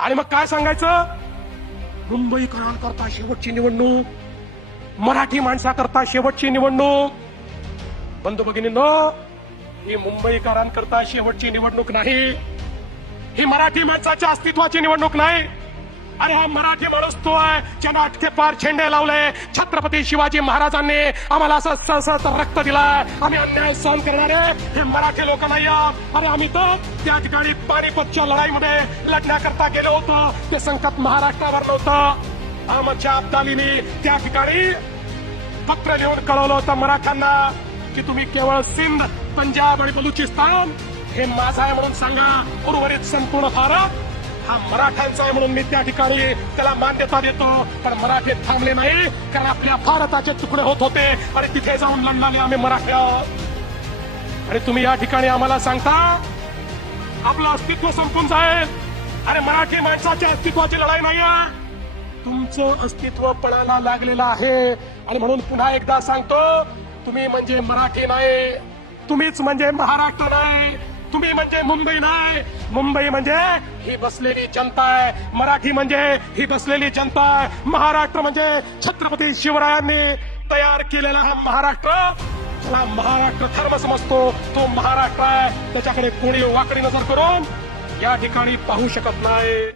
आणि मग काय सांगायचं? मुंबईकरांकरता शेवटची निवडणूक, मराठी माणसाकरता शेवटची निवडणूक. बंधू भगिनींनो, ही मुंबईकरांकरता शेवटची निवडणूक नाही, ही मराठी माणसाच्या अस्तित्वाची निवडणूक नाही. अरे हा मराठी माणूस तो आहे ज्यानं अटके पार छेंडे लावले. छत्रपती शिवाजी महाराजांनी आम्हाला असं सळसळत रक्त दिलाय. आम्ही अन्याय सहन करणारे हे मराठी लोक नाही आहोत. अरे आम्ही तर त्या ठिकाणी पानिपतच्या लढाईमध्ये लढण्याकरता गेलो होतो. ते संकट महाराष्ट्रावर नव्हतं. अहमदच्या अब्दालीने त्या ठिकाणी पत्र लिहून कळवलं होतं मराठ्यांना की तुम्ही केवळ सिंध, पंजाब आणि बलुचिस्तान हे माझं आहे म्हणून सांगा, उर्वरित संपूर्ण भारत हा मराठ्यांचा आहे म्हणून मी त्या ठिकाणी त्याला मान्यता देतो. पण मराठी थांबले नाही, कारण आपल्या भारताचे तुकडे होत होते आणि तिथे जाऊन लढणारे आम्ही मराठी आहोत. आणि तुम्ही या ठिकाणी आम्हाला सांगता आपलं अस्तित्व संपून जाईल. अरे मराठी माणसाच्या अस्तित्वाची लढाई नाही आहे, तुमचं अस्तित्व पणाला लागलेलं आहे. आणि म्हणून पुन्हा एकदा सांगतो, तुम्ही म्हणजे मराठी नाही, तुम्हीच म्हणजे महाराष्ट्र नाही, तुम्ही म्हणजे मुंबई नाही. मुंबई म्हणजे ही बसलेली जनता आहे, मराठी म्हणजे ही बसलेली जनता आहे, महाराष्ट्र म्हणजे छत्रपती शिवरायांनी तयार केलेला हा महाराष्ट्र, ज्याला महाराष्ट्र धर्म समजतो तो महाराष्ट्र आहे. त्याच्याकडे कोणी वाकडी नजर करून या ठिकाणी पाहू शकत नाही.